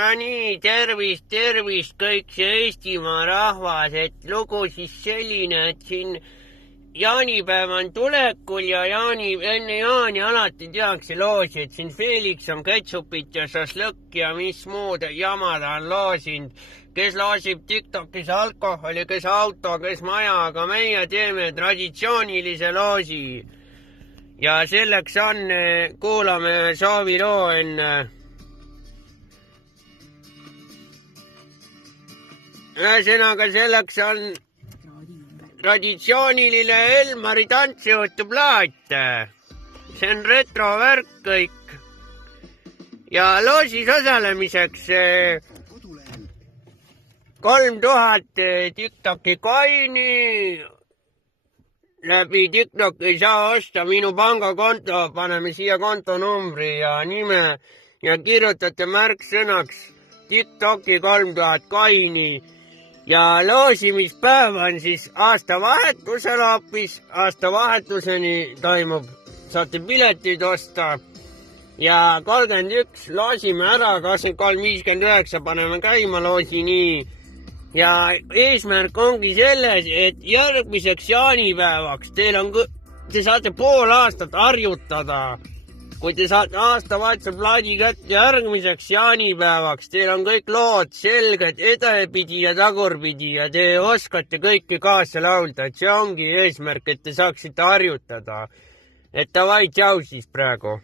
No nii, tervist kõik see Eestimaa rahvas, et lugu siis selline, et siin jaanipäev on tulekul ja enne jaani alati tehakse loosi, et siin Felix on ketšupit ja šašlõkk ja mis muud jama ta on loosinud. Kes loosib TikTokis alkoholi, kes auto, kes maja, aga meie teeme traditsioonilise loosi. Ja selleks on, kuulame sooviloo enne. Ühesõnaga selleks on traditsiooniline Elmari tantsijutuplaat. See on retrovärk kõik. Ja loosis osalemiseks 3000 TikToki coini. Läbi TikToki ei saa osta minu pangakonto, paneme siia kontonumbri ja nime ja kirjutate märksõnaks TikToki 3000 coini. Ja loosimispäev on siis aastavahetusel hoopis, aastavahetuseni toimub, saate piletid osta ja 31 loosime ära, 23.59 paneme käima loosi nii. Ja eesmärk ongi selles, et järgmiseks jaanipäevaks te saate pool aastat harjutada. Kui te saate aastavahetuse plaadi kätte järgmiseks jaanipäevaks, teil on kõik lood selged edepidi ja tagurpidi ja te oskate kõike kaasa laulda, et see ongi eesmärk, et te saaksite harjutada. Et davai, tšau siis praegu.